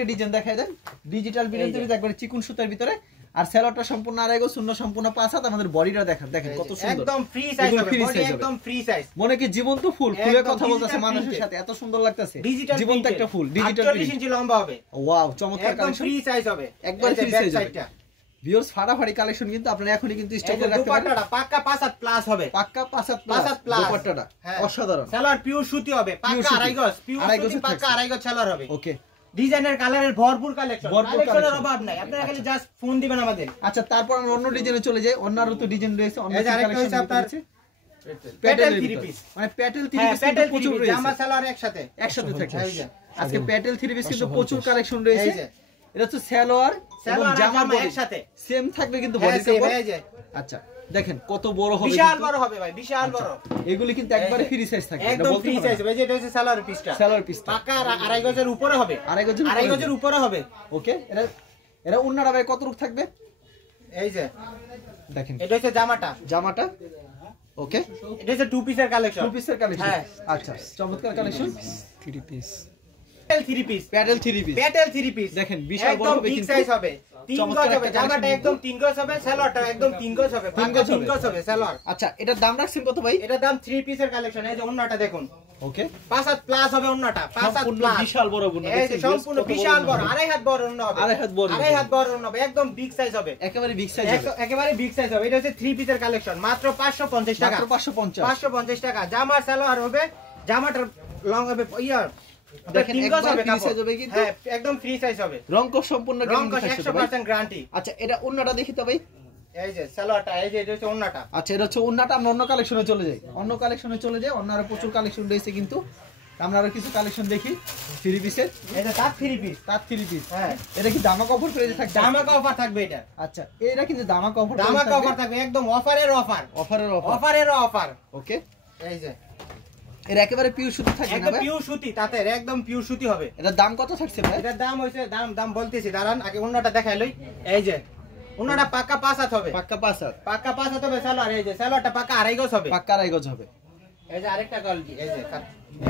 আরেকটা ডিজাইন দেখাই দেন ডিজিটাল প্রিন্টের একবারে চিকন সুতার ভিতরে আর সেলরটা সম্পূর্ণ আড়াই গজ শূন্য সম্পূর্ণ 5 হাত আমাদের বডিটা দেখেন কত সুন্দর একদম ফ্রি সাইজ হবে বডি একদম ফ্রি সাইজ মনে কি জীবন্ত ফুল ফুলে কথা বলতেছে মানুষের সাথে এত সুন্দর লাগতেছে জীবন্ত একটা ফুল ডিজিটাল 48 ইঞ্চি লম্বা হবে ওয়াও চমৎকার কালেকশন একদম ফ্রি সাইজ হবে একবার ফ্রি সাইজ সাইডটা ভিউয়ার্স ফাটাফাটি কালেকশন কিন্তু আপনারা এখনই কিন্তু স্টক করে রাখতে পারেন দুপাট্টাটা পাক্কা 5 হাত প্লাস হবে পাক্কা 5 হাত প্লাস দুপাট্টাটা অসাধারণ সালোয়ার পিওর সুতি হবে পাক্কা আড়াই গজ পিওর সুতি পাক্কা আড়াই গজ সালোয়ার হবে ওকে ডিজাইনের কালারের ভরপুর কালেকশনের অভাব নাই আপনারা খালি জাস্ট ফোন দিবেন আমাদের আচ্ছা তারপর আমরা অন্য ডিজাইনে চলে যাই অন্যরও তো ডিজাইন রয়েছে অন্য কালেকশন আপনার প্যাটেল থ্রি পিস মানে প্যাটেল থ্রি পিস কিন্তু প্রচুর রয়েছে জামা সালোয়ার একসাথে থাকে আজকে প্যাটেল থ্রি পিস কিন্তু প্রচুর কালেকশন রয়েছে এটা হচ্ছে সালোয়ার এবং জামা একসাথে সেম থাকবে কিন্তু বডি কাপড় আচ্ছা দেখেন কত বড় হবে বিশাল বড় হবে ভাই বিশাল বড় এগুলি কিন্তু একবারে ফ্রি সাইজ থাকবে একদম ফ্রি সাইজ ভাই যেটা হচ্ছে সালোয়ার পিসটা পাকা আড়াই গজের উপরে হবে আড়াই গজের উপরে হবে ওকে এটা উন্নাটা ভাই কত রূপ থাকবে এই যে দেখেন এটা হচ্ছে জামাটা ওকে এটা হচ্ছে টু পিসের কালেকশন হ্যাঁ আচ্ছা চমৎকার কালেকশন প্যাটেল থ্রি পিস দেখেন বিশাল বড় হবে কিন্তু সাইজ হবে 3 গজ হবে জামাটা একদম 3 গজ হবে সালোয়ারটা একদম 3 গজ হবে পাক্কা 3 গজ হবে সালোয়ার আচ্ছা এটার দাম রাখছেন কত ভাই এটার দাম 3 পিসের কালেকশন এই যে ওন্নাটা দেখুন ওকে 5 হাত প্লাস হবে ওন্নাটা 5 হাত প্লাস বিশাল বড় ওন্না এই যে সম্পূর্ণ বিশাল বড় আড়াই হাত বড় ওন্না হবে আড়াই হাত বড় ওন্না হবে একদম বিগ সাইজ হবে একেবারে বিগ সাইজ হবে এটা হচ্ছে 3 পিসের কালেকশন মাত্র 550 টাকা মাত্র 550 টাকা জামা সালোয়ার হবে জামাটার লং হবে দেখেন একবার ফ্রি সাইজ হবে কিন্তু হ্যাঁ একদম ফ্রি সাইজ হবে রংকো সম্পূর্ণ গ্যারান্টি 100% গ্যারান্টি আচ্ছা এটা ওন্নাটা দেখি তো ভাই এই যে সালোয়ারটা এই যে এটা হচ্ছে ওন্নাটা আচ্ছা এটা হচ্ছে ওন্নাটা আমরা অন্য কালেকশনে চলে যাই অন্যরা প্রচুর কালেকশন রয়েছে কিন্তু আমরা আরো কিছু কালেকশন দেখি থ্রি পিসের এই যে তার থ্রি পিস হ্যাঁ এটা কি দামা কভার পেয়ে থাকবে দামা কভার থাকবে এটা আচ্ছা এটা কিন্তু দামা কভার থাকবে একদম অফারের অফার ওকে এই যে এর একেবারে পিওর সুতি থাকবে না ভাই পিওর সুতি তাতে একদম পিওর সুতি হবে এটার দাম কত থাকছে ভাই এটার দাম হইছে দাম বলতেছি দাঁড়ান আগে ওন্নাটা দেখাই লই এই যে ওন্নাটা পাক্কা 5 হাত হবে পাক্কা 5 হাত হবে সালোয়ার এই যে সালোয়ারটা পাক্কা আড়াই গজ হবে এই যে আরেকটা কোয়ালিটি এই যে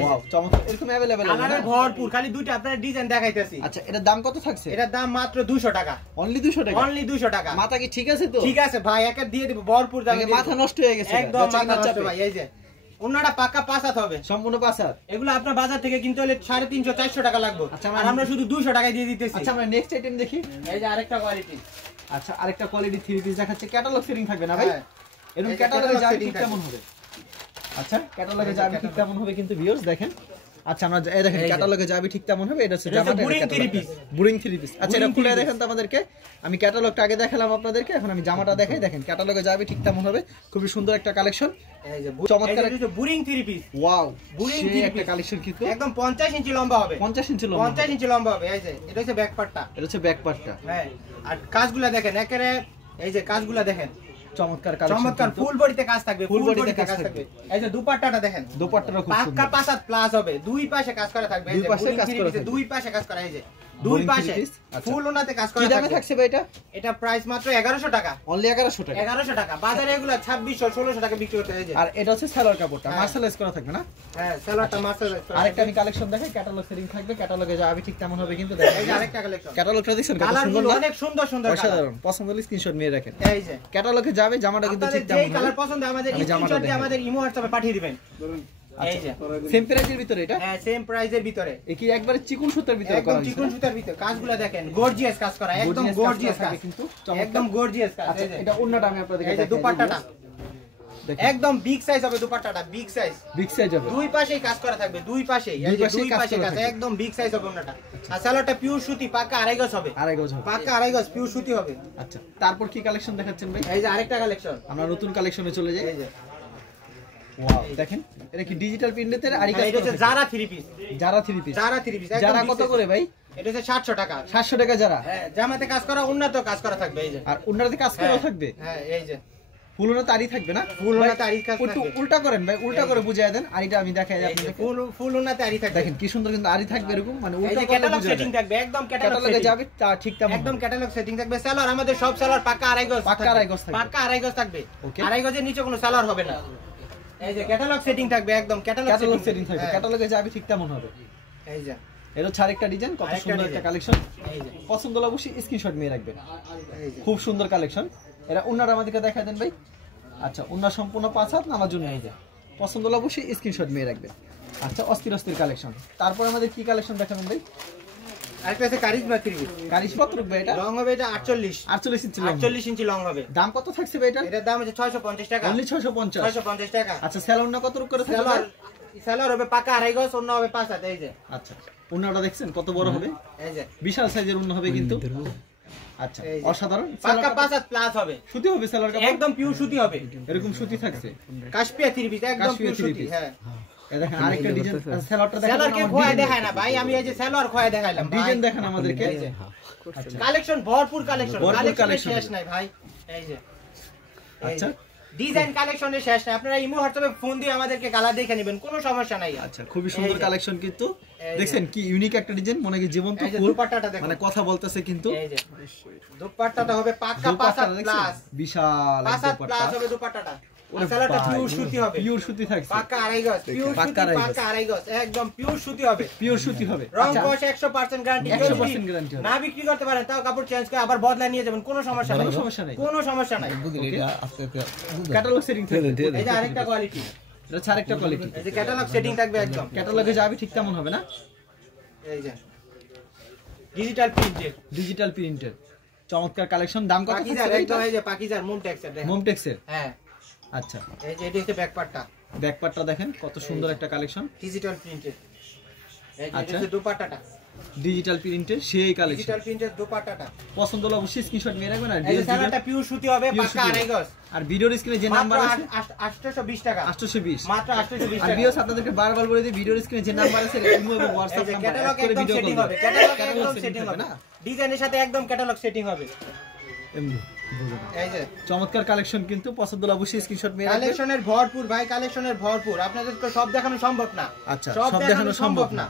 ওয়াও চমৎকার এরকম अवेलेबल আছে কালারের ভরপুর খালি দুইটা আপনাদের ডিজাইন দেখাইতেছি আচ্ছা এটার দাম কত থাকছে এটার দাম মাত্র 200 টাকা অনলি 200 টাকা মাথা কি ঠিক আছে তো ঠিক আছে ভাই একা দিয়ে দিব ভরপুর দামে মাথা নষ্ট হয়ে গেছে একদম মাথা নষ্ট ভাই এই যে ওন্নাটা পাক্কা 5 হাত হবে সম্পূর্ণ 5 হাত এগুলো আপনার বাজার থেকে কিনতে হলে 350 400 টাকা লাগবে আর আমরা শুধু 200 টাকায় দিয়ে দিতেছি আচ্ছা আমরা নেক্সট আইটেম দেখি এই যে আরেকটা কোয়ালিটি আচ্ছা আরেকটা কোয়ালিটি থ্রি পিস দেখাচ্ছে ক্যাটালগ সেটিং থাকবে না ভাই এরকম ক্যাটালগে যাবে ঠিক কেমন হবে আচ্ছা ক্যাটালগে যাবে ঠিক কেমন হবে কিন্তু ভিউয়ার্স দেখেন আচ্ছা আমরা এই দেখেন ক্যাটালগে যাবে ঠিক কেমন হবে এটা হচ্ছে জামাটা বুরিং থ্রি পিস আচ্ছা এটা খুলে দেখেন তো আমাদেরকে আমি ক্যাটালগটা আগে দেখালাম আপনাদেরকে এখন আমি জামাটা দেখাই দেখেন ক্যাটালগে যাবে ঠিক কেমন হবে খুবই সুন্দর একটা কালেকশন এই যে চমৎকার একটা burying three piece wow burying three একটা কালেকশন কিন্তু একদম 50 ইঞ্চি লম্বা হবে 50 ইঞ্চি লম্বা হবে এই যে এটা হচ্ছে ব্যাক পার্টটা হ্যাঁ আর কাজগুলা দেখেন একেবারে এই যে কাজগুলা দেখেন চমৎকার কালেকশন চমৎকার ফুল বডিতে কাজ থাকবে ফুল বডিতে কাজ থাকবে এই যে দুপাট্টাটা দেখেন দুপাট্টাটা খুব সুন্দর পাক্কা 5 হাত প্লাস হবে দুই পাশে কাজ করা থাকবে এই যে দুই পাশে কাজ করা এই যে দুই পাশে ফুল ওনাতে কাজ করা থাকবে কি দামে থাকছে ভাই এটা প্রাইস মাত্র 1100 টাকা অনলি 1100 টাকা বাজারে এগুলো 2600 1600 টাকা বিক্রি করতে হয় যে আর এটা হচ্ছে সালোয়ার কাপড়টা মার্শালাইজ করা থাকবে না হ্যাঁ সালোয়ারটা মার্শালাইজ করা আরেকটা আমি কালেকশন দেখাই ক্যাটালগ সেটিং থাকবে ক্যাটালগে যাবে ঠিক তেমন হবে কিন্তু দেখেন এই যে আরেকটা কালেকশন ক্যাটালগটা দেখছেন কত সুন্দর অনেক সুন্দর অসাধারণ পছন্দ হলে স্ক্রিনশট নিয়ে রাখেন এই যে ক্যাটালগে যাবে জামাটা কিন্তু ঠিক তেমন হবে যে কালার পছন্দ আমাদের স্ক্রিনশট দিয়ে আমাদের ইমো হোয়াটসঅ্যাপে পাঠিয়ে দিবেন এই যে সেম প্রাইজের ভিতরে এটা হ্যাঁ সেম প্রাইজের ভিতরে কি একবারে চিকন সুতার ভিতরে করা চিকন সুতার ভিতরে কাজগুলো দেখেন গর্জিয়াস কাজ করা একদম গর্জিয়াস কাজ কিন্তু একদম গর্জিয়াস কাজ এই যে এটা ওন্নাটা আমি আপনাদেরকে দেখাই দুপাট্টাটা একদম বিগ সাইজ হবে দুপাট্টাটা বিগ সাইজ হবে দুই পাশেই কাজ করা থাকবে দুই পাশেই এই যে দুই পাশে কাজ একদম বিগ সাইজ হবে ওন্নাটা আর সালোয়ারটা পিওর সুতি পাক্কা আড়াই গজ হবে পাক্কা আড়াই গজ পিওর সুতি হবে আচ্ছা তারপর কি কালেকশন দেখাচ্ছেন ভাই এই যে আরেকটা কালেকশন আমরা নতুন কালেকশনে চলে যাই এই যে ওয়াও দেখেন এটা কি ডিজিটাল প্রিন্টের আরি কাজ এটা হচ্ছে জারা থ্রি পিস জারা কত করে ভাই এটা হচ্ছে 700 টাকা জারা হ্যাঁ জামাতে কাজ করা উন্নত কাজ করা থাকবে এই যে আর উন্নতে কাজ করা থাকবে হ্যাঁ এই যে ফুলনা তারি থাকবে না ফুলনা তারি কাজ একটু উল্টা করেন ভাই উল্টা করে বুঝায় দেন আরিটা আমি দেখাই আপনাদের ফুলনা তারি থাকবে দেখেন কি সুন্দর কিন্তু আরি থাকবে এরকম মানে উল্টা করে ক্যাটালগ সেটিং থাকবে একদম ক্যাটালগে যাবে তা ঠিক তেমন একদম ক্যাটালগ সেটিং থাকবে সালোয়ার আমাদের সব সালোয়ার পাক্কা আড়াই গজ থাকবে আড়াই গজের নিচে কোনো সালোয়ার হবে না এই যে ক্যাটালগ সেটিং থাকবে একদম ক্যাটালগ সেটিং থাকবে ক্যাটালগে যাবে ঠিক তেমন হবে এই যে এর হচ্ছে আরেকটা ডিজাইন, কত সুন্দর একটা কালেকশন। পছন্দ হলে অবশ্যই স্ক্রিনশট নিয়ে রাখবেন, খুব সুন্দর কালেকশন। এরা ওনার আমাদেরকে দেখায় দেন ভাই। আচ্ছা, ওনার সম্পূর্ণ 5 হাত নামার জন্য এই যে, পছন্দ হলে অবশ্যই স্ক্রিনশট নিয়ে রাখবেন। আচ্ছা, অস্থির অস্থির কালেকশন। তারপর আমাদের কি কালেকশন দেখাবেন ভাই? আরেকটা আছে কারিজমা থ্রি পিস। কারিজমা কত ভাই? এটা লং হবে, এটা 48 ইঞ্চি লং, 48 ইঞ্চি লং হবে। দাম কত থাকছে ভাই এটা? এটার দাম হচ্ছে 650 টাকা, অনলি 650 টাকা। আচ্ছা, স্যালোনটা কত করে থাকবে? স্যালোর হবে পাকা 2.5 গজ, অন্য হবে 5 হাত। এই যে আচ্ছা, ওন্নাটা দেখছেন কত বড় হবে? এই যে বিশাল সাইজের ওন্না হবে কিন্তু। আচ্ছা, অসাধারণ। পাকা 5 হাত প্লাস হবে। সুতি হবে স্যালোর কাপড়, একদম পিওর সুতি হবে। এরকম সুতি থাকছে। কাশপিয়া থ্রি পিস, একদম পিওর সুতি। হ্যাঁ, এই দেখেন আরেকটা ডিজাইন। স্যালোরটা দেখেন, স্যালোরকে খোয়া দেখায় না ভাই, আমি এই যে স্যালোর খোয়া দেখাইলাম। ডিজাইন দেখেন আমাদেরকে। আচ্ছা, কালেকশন ভরপুর কালেকশন, কালেকশন শেষ নাই ভাই। এই যে আচ্ছা, ডিজাইন কালেকশনের শেষ নাই। আপনারা ইমো হোয়াটসঅ্যাপে ফোন দিয়ে আমাদেরকে কালার দেখে নেবেন, কোনো সমস্যা নাই। আচ্ছা, খুবই সুন্দর কালেকশন কিন্তু। দেখছেন কি ইউনিক একটা ডিজাইন, মনে কি জীবন্ত ফুল। দুপাট্টাটা দেখুন, মানে কথা বলতেছে কিন্তু। এই যে দুপাট্টাটা হবে পাকা 5 had plus, Vishal 5 had plus হবে দুপাট্টাটা। স্যালোরটা পিওর সুতি হবে, পিওর সুতি থাকছে, পাকা 2.5 গজ, পিওর সুতি, পাকা 2.5 গজ, একদম পিওর সুতি হবে, পিওর সুতি হবে। রং কস 100% গ্যারান্টি। 100% গ্যারান্টি না বিক্রি করতে পারেন তাও কাপড় চেঞ্জ করে আবার বদলা নিয়ে যাবেন, কোনো সমস্যা নাই, কোনো সমস্যা নাই। ক্যাটালগ সেটিং থাকবে। এই যে আরেকটা কোয়ালিটি, এটা আরেকটা কোয়ালিটি। এই যে ক্যাটালগ সেটিং থাকবে একদম। ক্যাটালগে যাবে ঠিক তেমন হবে না? এই যে ডিজিটাল প্রিন্টেড, ডিজিটাল প্রিন্টেড চমৎকার কালেকশন। দাম কত? পাকিজার একদম, এই যে পাকিজার মুমটেক্সের দেখেন, মুমটেক্সের। হ্যাঁ আচ্ছা, এই যে এটা হচ্ছে ব্যাক পার্টটা, ব্যাক পার্টটা দেখেন কত সুন্দর একটা কালেকশন, ডিজিটাল প্রিন্টেড। এই যে এটা হচ্ছে দুপাট্টাটা, ডিজিটাল প্রিন্টেড সেই কালেকশন, ডিজিটাল প্রিন্টেড দুপাট্টাটা। পছন্দ হলে অবশ্যই স্ক্রিনশট নিয়ে রাখবেন। আর এই যে সারাটা পিওর সুতি হবে, পাকা 2.5 গজ। আর ভিডিওর স্ক্রিনে যে নাম্বার আছে 820 টাকা, 820 মাত্র 820 আর টাকা। ভিউয়ার্স আপনাদেরকে বারবার বলে দিই, ভিডিওর স্ক্রিনে যে নাম্বার আছে ইমো এবং হোয়াটসঅ্যাপ নাম্বার, ক্যাটালগ একদম সেটিং হবে, ক্যাটালগ একদম সেটিং হবে না, ডিজাইনের সাথে একদম ক্যাটালগ সেটিং হবে। এই যে চমৎকার কালেকশন কিন্তু, পছন্দ হলে অবশ্যই স্ক্রিনশট নিয়ে রাখবেন। কালেকশনের ভরপুর ভাই, কালেকশনের ভরপুর। আপনাদেরকে সব দেখানো সম্ভব না। আচ্ছা, সব দেখানো সম্ভব না।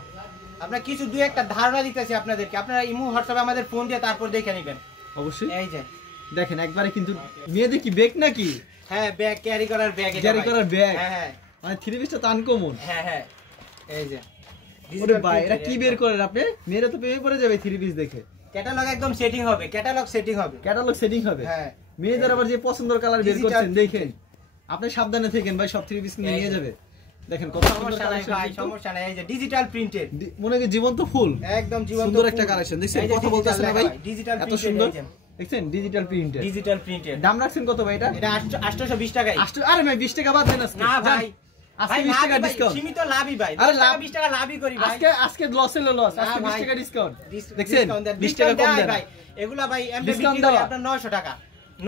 আপনারা কিছু দুই একটা ধারণা দিতেছি আপনাদেরকে, আপনারা ইমো হোয়াটসঅ্যাপে আমাদের ফোন দিয়ে তারপর দেখে নেবেন অবশ্যই। এই যে দেখেন একবারে কিন্তু মেয়েদের কি ব্যাগ নাকি? হ্যাঁ, ব্যাগ ক্যারি করার ব্যাগ, এটা ক্যারি করার ব্যাগ। হ্যাঁ হ্যাঁ, মানে থ্রি পিসটা তো আনকমন। হ্যাঁ হ্যাঁ, এই যে ওরে ভাই, এটা কি বের করেন আপনি? মেয়েরা তো প্রেমে পড়ে যাবে থ্রি পিস দেখে। ক্যাটালগ একদম সেটিং হবে, ক্যাটালগ সেটিং হবে, ক্যাটালগ সেটিং হবে। হ্যাঁ, মেয়েদের আবার যে পছন্দের কালার বের করছেন দেখেন, আপনি সাবধানে থাকেন ভাই, সব থ্রি পিস নিয়ে যাবে। দেখেন কত সুন্দর কালেকশন ভাই, সমস্যা নাই। এই যে ডিজিটাল প্রিন্টেড, মনে কি জীবন্ত ফুল, একদম জীবন্ত সুন্দর একটা কালেকশন। দেখছেন কথা বলতেছেন না ভাই, ডিজিটাল এত সুন্দর। দেখছেন ডিজিটাল প্রিন্টেড, ডিজিটাল প্রিন্টেড। দাম রাখছেন কত ভাই এটা? এটা 820 টাকা। আরে ভাই 20 টাকা বাদ দেন আজকে। না ভাই, আজকে 20 টাকা ডিসকাউন্ট, সীমিত লাভই ভাই। আরে 20 টাকা লাভই করি ভাই। আজকে লস হলো লস, আজকে 20 টাকা ডিসকাউন্ট। দেখছেন 20 টাকা টাকা কম দেন ভাই। এগুলা ভাই এমনি বিক্রি করি আপনার 900 টাকা,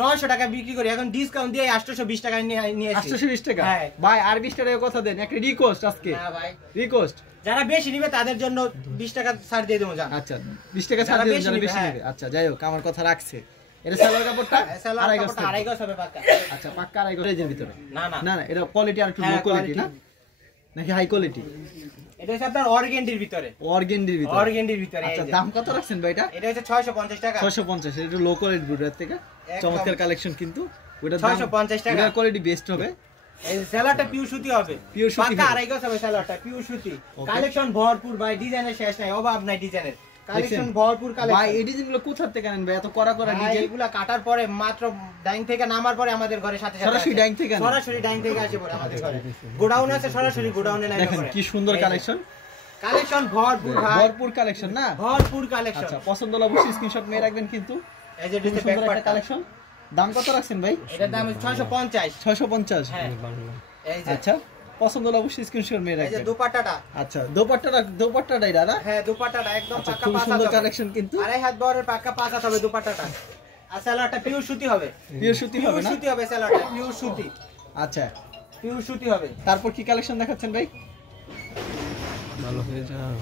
900 টাকা বিক্রি করি, এখন ডিসকাউন্ট দিয়ে 820 টাকা নিয়ে 820 টাকা ভাই। আর 20 টাকা কথা দেন, একটা রিকোয়েস্ট আজকে। না ভাই, রিকোয়েস্ট, যারা বেশি নিবে তাদের জন্য 20 টাকা ছাড় দিয়ে দেবো। জান আচ্ছা 20 টাকা ছাড় দিয়ে যারা বেশি নেবে। আচ্ছা যাই হোক, আমার কথা রাখছে। এটা সালোয়ার কাপড়টা 2.5 গজ হবে পাক্কা। আচ্ছা, পাক্কা 2.5 গজের ভিতরে। না না না, এটা কোয়ালিটি আর একটু লো কোয়ালিটি না, নাকি হাই কোয়ালিটি? এটা হচ্ছে আপনার অর্গেন্ডির ভিতরে, অর্গেন্ডির ভিতরে, অর্গেন্ডির ভিতরে। আচ্ছা, দাম কত রাখছেন ভাই এটা? এটা হচ্ছে 650 টাকা, 650। এটা লো কোয়ালিটি বুটের থেকে চমৎকার কালেকশন কিন্তু। ওটা 650 টাকা, ওটার কোয়ালিটি বেস্ট হবে। এই সেলারটা পিওর সুতি হবে, পিওর সুতি, পাক্কা 2.5 গজ হবে সেলারটা, পিওর সুতি। কালেকশন ভরপুর ভাই, ডিজাইনের শেষ নাই, অভাব নাই ডিজাইনের, কালেকশন ভরপুর কালেকশন ভাই। এই ডিজাইনগুলো কোথা থেকে আনেন ভাই? এত কড়া কড়া ডিজাইন। এগুলা কাটার পরে মাত্র ডাইং থেকে নামার পরে আমাদের ঘরে সাথে সাথে সরাসরি ডাইং থেকে আনেন? সরাসরি ডাইং থেকে আসে পরে আমাদের ঘরে। গোডাউন আছে, সরাসরি গোডাউনে নাই। দেখেন কি সুন্দর কালেকশন, কালেকশন ভরপুর ভাই, ভরপুর কালেকশন না, ভরপুর কালেকশন। আচ্ছা, পছন্দ হলে অবশ্যই স্ক্রিনশট নিয়ে রাখবেন কিন্তু। এই যে ডিসপ্লে ব্যাক পার্ট কালেকশন। দাম কত রাখছেন ভাই? এটার দাম 650। 650। হ্যাঁ, এই যে আচ্ছা, পছন্দ হলে অবশ্যই স্ক্রিনশট নিয়ে রাখবেন। এই যে দুপাট্টাটা, আচ্ছা, দোপাট্টাটাই দাদা। হ্যাঁ, দুপাট্টাটা একদম পাক্কা খুব 5 সুন্দর হাত কালেকশন কিন্তু। 2.5 হাত বহরের পাক্কা 5 হাত হবে দুপাট্টাটা। আর সালোয়ারটা পিওর সুতি হবে, পিওর সুতি হবে না? সুতি হবে সালোয়ারটা, পিওর সুতি। আচ্ছা, পিওর সুতি হবে। তারপর কি কালেকশন দেখাচ্ছেন ভাই? ভালো হয়ে যাও।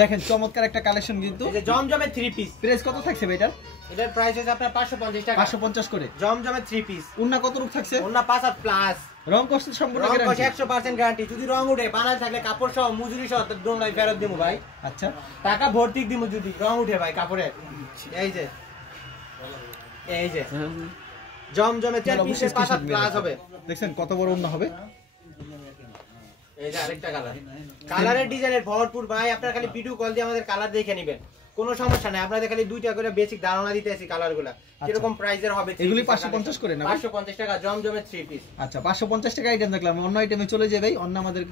দেখেন চমৎকার একটা কালেকশন কিন্তু। এই যে জমজমের 3 পিস। প্রাইস কত থাকছে ভাই এটার? এটার প্রাইস আছে আপনার 550 টাকা, 550 করে। জমজমের 3 পিস। ওন্না কত রূপ থাকছে? ওন্না 5 হাত প্লাস, রং কষ্ট সম্পূর্ণ রং গ্যারান্টি, 100% গ্যারান্টি। যদি রং উঠে বানায় থাকলে কাপড় সহ মজুরি সহ দোনলাই ফেরত দিমু ভাই। আচ্ছা, টাকা ভর্তি দিমু যদি রং উঠে ভাই কাপড়ের। এই যে জমজমে 4 পিসের 5 হাত প্লাস হবে। দেখছেন কত বড় ওন্না হবে। এই যে আরেকটা কালার, কালারের ডিজাইনের ভরপুর ভাই। আপনারা খালি ভিডিও কল দিয়ে আমাদের কালার দেখে নেবেন, কোনো সমস্যা নাই। আপনাদের খালি দুইটা করে বেসিক ধারণা দিতেছি কালারগুলো কিরকম প্রাইসের হবে। এগুলি 550 করে না? 550 টাকা জমজমের 3 পিস। আচ্ছা 550 টাকা আইটেম দেখলাম, অন্য আইটেমে চলে যাই ভাই। অন্য আমাদের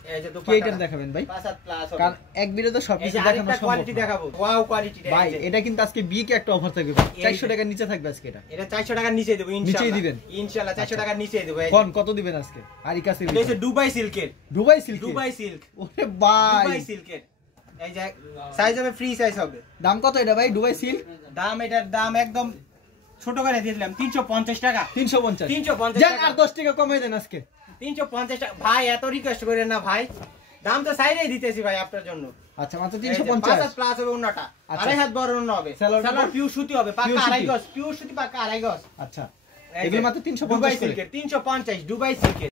কি আইটেম দেখাবেন ভাই? 5 প্লাস হবে, কারণ এক ভিডিওতে সব কিছু দেখানো সম্ভব না। কোয়ালিটি দেখাবো, ওয়াও কোয়ালিটি ভাই। এটা কিন্তু আজকে বিকে একটা অফার থাকবে ভাই, 400 টাকার নিচে থাকবে আজকে। এটা 400 টাকার নিচে দেব ইনশাআল্লাহ, নিচেই দিবেন ইনশাআল্লাহ 400 টাকার নিচে দেব। কোন কত দিবেন আজকে? আরিকা সিল্ক, এটা হচ্ছে দুবাই সিল্কের, দুবাই সিল্ক, দুবাই সিল্ক। ওরে ভাই, দুবাই সিল্কের এই যে সাইজ হবে, ফ্রি সাইজ হবে। দাম কত এটা ভাই দুবাই সিল্ক? দাম, এটার দাম একদম ছোট করে দিয়েছিলাম 350 টাকা। 350 জান, আর 10 টাকা কমাই দেন আজকে। 350 টাকা ভাই, এত রিকোয়েস্ট করেন না ভাই, দাম তো সাইডেই দিতেছি ভাই আপনার জন্য। আচ্ছা মাত্র 350 প্লাস হবে। ওন্নাটা আড়াই হাত বড় ওন্না হবে, সালোয়ার পিওর সুতি হবে, পাকা আড়াই গজ, পিওর সুতি পাকা আড়াই গজ। আচ্ছা এগুলো মাত্র 350 দুবাই সিল্কের 350 দুবাই সিল্কের।